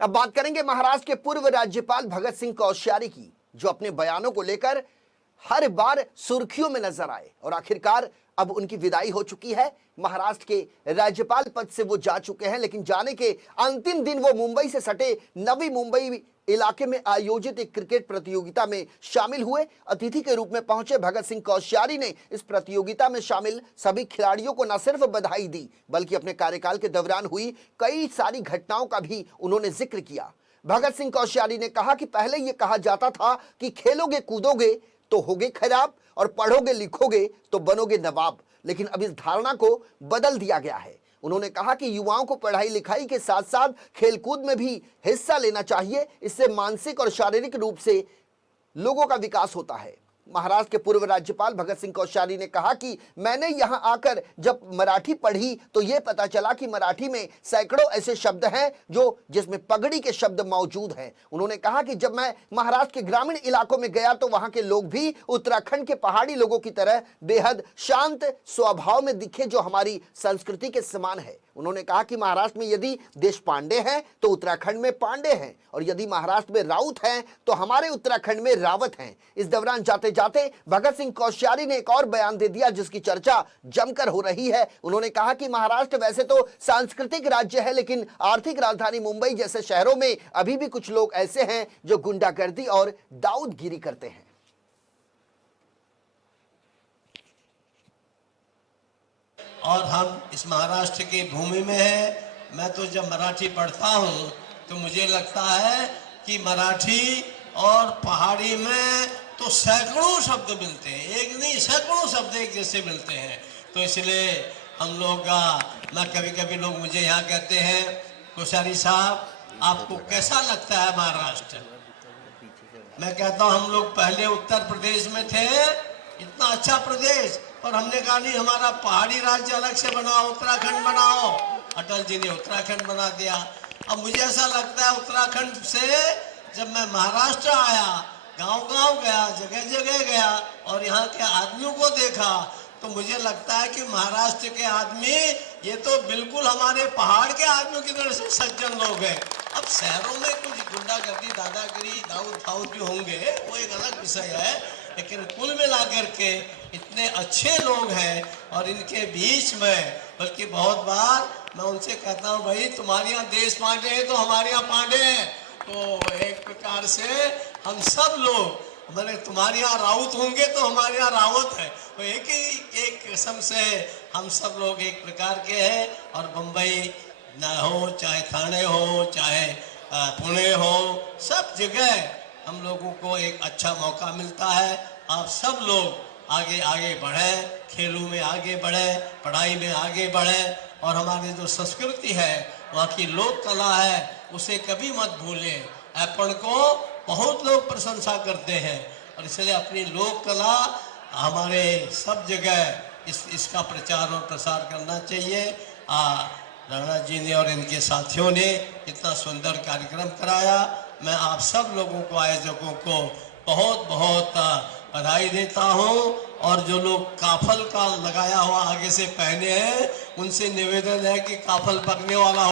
अब बात करेंगे महाराष्ट्र के पूर्व राज्यपाल भगत सिंह कोश्यारी की, जो अपने बयानों को लेकर हर बार सुर्खियों में नजर आए और आखिरकार अब उनकी विदाई हो चुकी है। महाराष्ट्र के राज्यपाल पद से वो जा चुके हैं, लेकिन जाने के अंतिम दिन वो मुंबई से सटे नवी मुंबई इलाके में आयोजित एक क्रिकेट प्रतियोगिता में शामिल हुए। अतिथि के रूप में पहुंचे भगत सिंह कोश्यारी ने इस प्रतियोगिता में शामिल सभी खिलाड़ियों को न सिर्फ बधाई दी, बल्कि अपने कार्यकाल के दौरान हुई कई सारी घटनाओं का भी उन्होंने जिक्र किया। भगत सिंह कोश्यारी ने कहा कि पहले यह कहा जाता था कि खेलोगे कूदोगे तो होगे खराब और पढ़ोगे लिखोगे तो बनोगे नवाब, लेकिन अब इस धारणा को बदल दिया गया है। उन्होंने कहा कि युवाओं को पढ़ाई लिखाई के साथ साथ खेलकूद में भी हिस्सा लेना चाहिए, इससे मानसिक और शारीरिक रूप से लोगों का विकास होता है। महाराष्ट्र के पूर्व राज्यपाल भगत सिंह कोश्यारी ने कहा कि मैंने यहां आकर जब मराठी पढ़ी तो यह पता चला कि मराठी में सैकड़ों ऐसे शब्द हैं जिसमें पगड़ी के शब्द मौजूद हैं। उन्होंने कहा कि जब मैं महाराष्ट्र के ग्रामीण इलाकों में गया तो वहां के लोग भी उत्तराखंड के पहाड़ी लोगों की तरह बेहद शांत स्वभाव में दिखे, जो हमारी संस्कृति के समान है। उन्होंने कहा कि महाराष्ट्र में यदि देश पांडे हैं तो उत्तराखंड में पांडे हैं, और यदि महाराष्ट्र में राउत हैं तो हमारे उत्तराखंड में रावत हैं। इस दौरान जाते जाते भगत सिंह कोश्यारी ने एक और बयान दे दिया जिसकी चर्चा जमकर हो रही है। उन्होंने कहा कि महाराष्ट्र वैसे तो सांस्कृतिक राज्य है, लेकिन आर्थिक राजधानी मुंबई जैसे शहरों में अभी भी कुछ लोग ऐसे हैं जो गुंडागर्दी और दाऊदगिरी करते हैं। और हम इस महाराष्ट्र की भूमि में हैं। मैं तो जब मराठी पढ़ता हूँ तो मुझे लगता है कि मराठी और पहाड़ी में तो सैकड़ों शब्द मिलते हैं, एक नहीं सैकड़ों शब्द एक जैसे मिलते हैं। तो इसलिए हम लोग मैं कभी कभी लोग मुझे यहाँ कहते हैं, कोश्यारी साहब आपको कैसा लगता है महाराष्ट्र? मैं कहता हूँ हम लोग पहले उत्तर प्रदेश में थे, इतना अच्छा प्रदेश, और हमने कहा नहीं हमारा पहाड़ी राज्य अलग से बनाओ, उत्तराखंड बनाओ। अटल जी ने उत्तराखंड बना दिया। अब मुझे ऐसा लगता है उत्तराखंड से जब मैं महाराष्ट्र आया, गांव-गांव गया, जगह जगह गया और यहाँ के आदमियों को देखा, तो मुझे लगता है कि महाराष्ट्र के आदमी ये तो बिल्कुल हमारे पहाड़ के आदमियों की तरह से सज्जन लोग हैं। अब शहरों में कुछ गुंडागर्दी दादागिरी दाऊद भी होंगे, वो एक अलग विषय है, लेकिन कुल मिलाकर के इतने अच्छे लोग हैं। और इनके बीच में बल्कि बहुत बार मैं उनसे कहता हूँ, भाई तुम्हारे यहाँ देश पांडे हैं तो हमारे यहाँ पांडे हैं। तो एक प्रकार से हम सब लोग, मैंने तुम्हारे यहाँ राउत होंगे तो हमारे यहाँ रावत है, तो एक किस्म से हम सब लोग एक प्रकार के हैं। और बम्बई न हो, चाहे थाने हो, चाहे पुणे हो, सब जगह हम लोगों को एक अच्छा मौका मिलता है। आप सब लोग आगे आगे बढ़ें, खेलों में आगे बढ़ें, पढ़ाई में आगे बढ़ें, और हमारी जो संस्कृति है, वहाँ की लोक कला है, उसे कभी मत भूलें। अपन को बहुत लोग प्रशंसा करते हैं और इसलिए अपनी लोक कला हमारे सब जगह इसका प्रचार और प्रसार करना चाहिए। राणा जी ने और इनके साथियों ने इतना सुंदर कार्यक्रम कराया। मैं आप सब लोगों को, आयोजकों को बहुत बहुत बधाई देता हूं। और जो लोग काफल का लगाया हुआ आगे से पहने हैं, उनसे निवेदन है कि काफल पकने वाला